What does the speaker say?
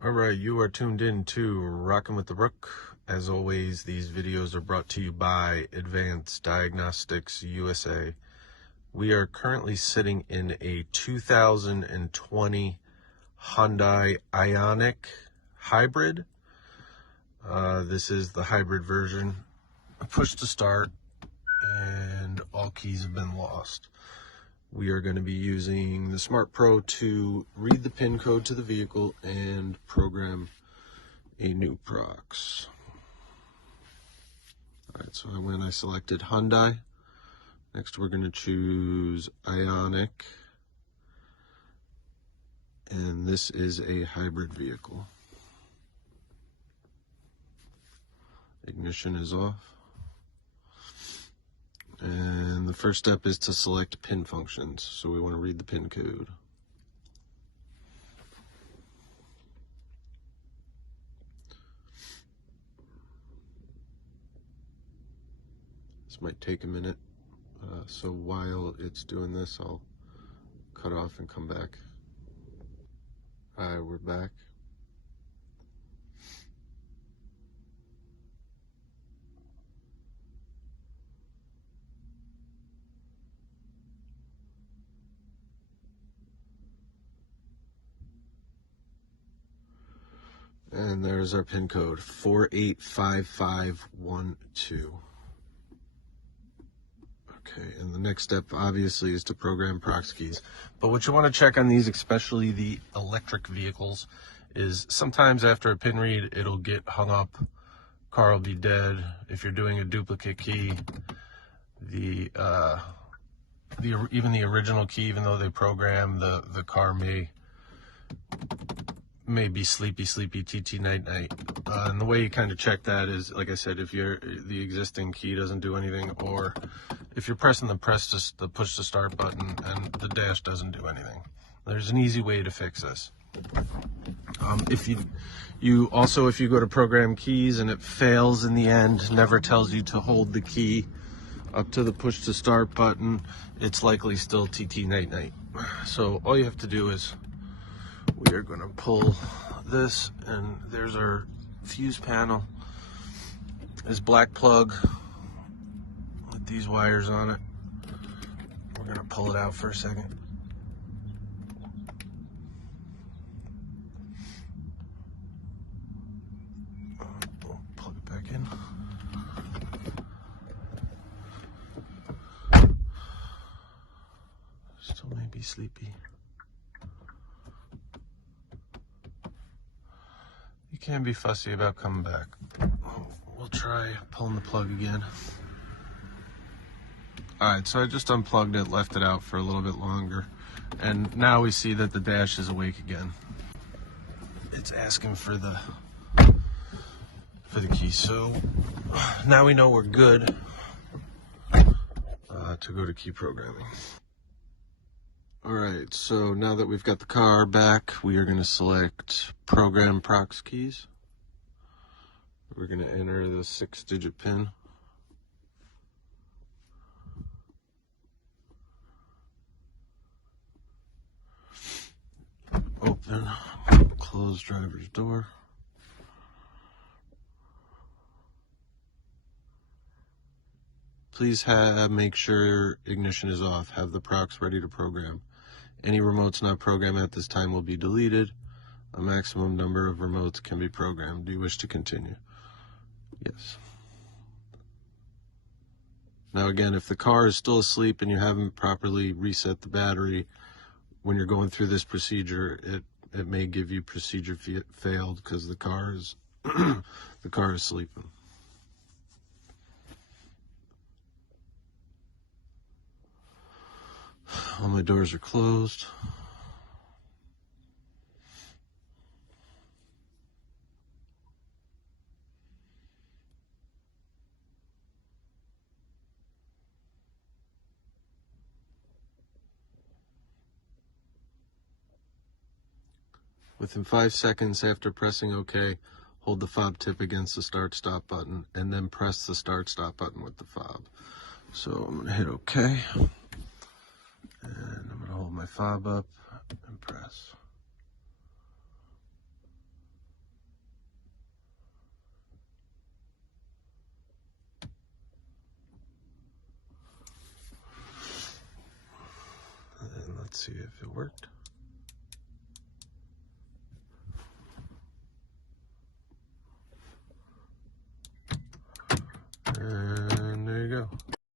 All right, you are tuned in to Rockin' with the Rook. As always, these videos are brought to you by Advanced Diagnostics USA. We are currently sitting in a 2020 Hyundai Ioniq Hybrid. This is the hybrid version. Push to start, and all keys have been lost. We are going to be using the Smart Pro to read the PIN code to the vehicle and program a new prox. Alright, so I selected Hyundai. Next we're going to choose Ioniq. And this is a hybrid vehicle. Ignition is off. And the first step is to select PIN functions. So we want to read the PIN code. This might take a minute. So while it's doing this, I'll cut off and come back. Alright, we're back. And there's our PIN code, 485512. Okay, and the next step obviously is to program prox keys. But what you want to check on these, especially the electric vehicles, is sometimes after a PIN read, it'll get hung up, car will be dead. If you're doing a duplicate key, even the original key, even though they program, the car may be sleepy TT night. And the way you kind of check that is, like I said, if the existing key doesn't do anything, or if you're pressing the push to start button and the dash doesn't do anything. There's an easy way to fix this. If you go to program keys and it fails in the end, never tells you to hold the key up to the push to start button, it's likely still TT night. So all you have to do is, we are going to pull this, and there's our fuse panel. This black plug with these wires on it. We're going to pull it out for a second. We'll plug it back in. Still may be sleepy. You can't be fussy about coming back. We'll try pulling the plug again. Alright, so I just unplugged it, left it out for a little bit longer, and now we see that the dash is awake again. It's asking for the key, so now we know we're good to go to key programming. Alright, so now that we've got the car back, we are going to select Program Prox Keys. We're going to enter the 6-digit PIN. Open, close driver's door. Please make sure ignition is off. Have the prox ready to program. Any remotes not programmed at this time will be deleted. A maximum number of remotes can be programmed. Do you wish to continue? Yes. Now again, if the car is still asleep and you haven't properly reset the battery, when you're going through this procedure, it may give you procedure failed because the car is the car is sleeping. All my doors are closed. Within 5 seconds after pressing OK, hold the fob tip against the start-stop button and then press the start-stop button with the fob. So I'm going to hit OK, and I'm going to hold my fob up and press. Let's see if it worked.